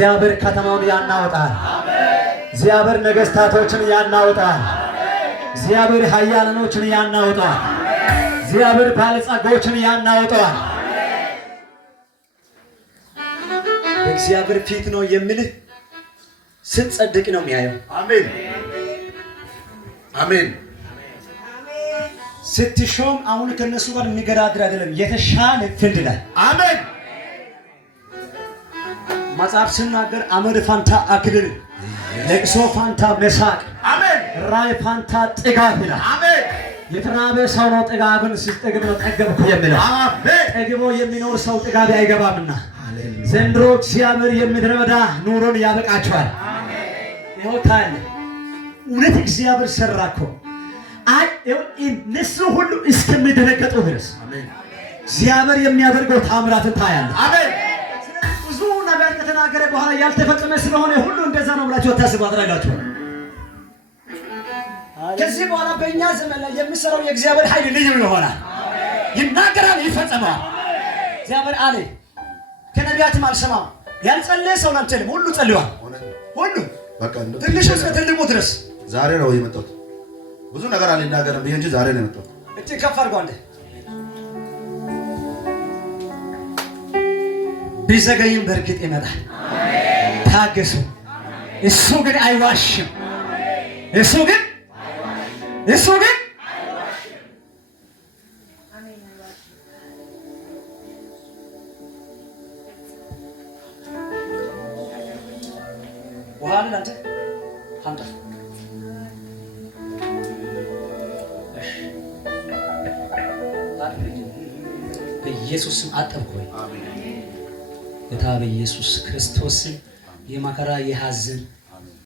እግዚአብሔር ከተማውን ያናውጣል። እግዚአብሔር ነገስታቶችን ያናውጣል። እግዚአብሔር ኃያላኖችን ያናውጣል። እግዚአብሔር ባለጸጎችን ያናውጣል። እግዚአብሔር ፊት ነው የሚልህ ስትጸድቅ ነው የሚያየው። አሜን አሜን። ስትሾም አሁን ከነሱ ጋር የሚገዳደር አይደለም፣ የተሻለ ፍርድ ላይ አሜን። መጽሐፍ ሲናገር አመድ ፋንታ አክሊል፣ ለቅሶ ፋንታ መሳቅ፣ አሜን። ራይ ፋንታ ጥጋብ ይላል። አሜን። የተራበ ሰው ነው ጥጋብን ሲጠግብ ነው ጠገብኩ የሚለው። አሜን። ጠግቦ የሚኖር ሰው ጥጋብ አይገባምና ዘንድሮ እግዚአብሔር የምድረ በዳ ኑሮን ያበቃቸዋል። ይኸው ታለ እውነት እግዚአብሔር ሰራኮ አይ እነሱ ሁሉ እስከሚደነገጡ ድረስ እግዚአብሔር የሚያደርገው ታምራትን ታያለህ። አሜን። ብዙ ነገር ከተናገረ በኋላ ያልተፈጸመ ስለሆነ ሁሉ እንደዛ ነው ብላችሁ ታስቡ አድርጋችሁ። ከዚህ በኋላ በእኛ ዘመን ላይ የሚሰራው የእግዚአብሔር ኃይል ልዩ ይሆናል። ይናገራል፣ ይፈጸማል። እግዚአብሔር አለ ከነቢያትም አልሰማም ያልጸለየ ሰው አልችልም። ሁሉ ጸልዋል። ሁሉ በቃ ትንሽ እስከ ትልቁ ድረስ ዛሬ ነው የመጣሁት። ብዙ ነገር አልናገርም እንጂ ዛሬ ነው የመጣሁት። እቺ ከፍ አድርጎ አንተ ቢዘገይም በእርግጥ ይመጣል። ታገሱ። እሱ ግን አይዋሽም። እሱ ግን ወሃን አንተ አንተ በኢየሱስ ስም አጠብኩኝ። ጌታ በኢየሱስ ክርስቶስ የመከራ የሐዘን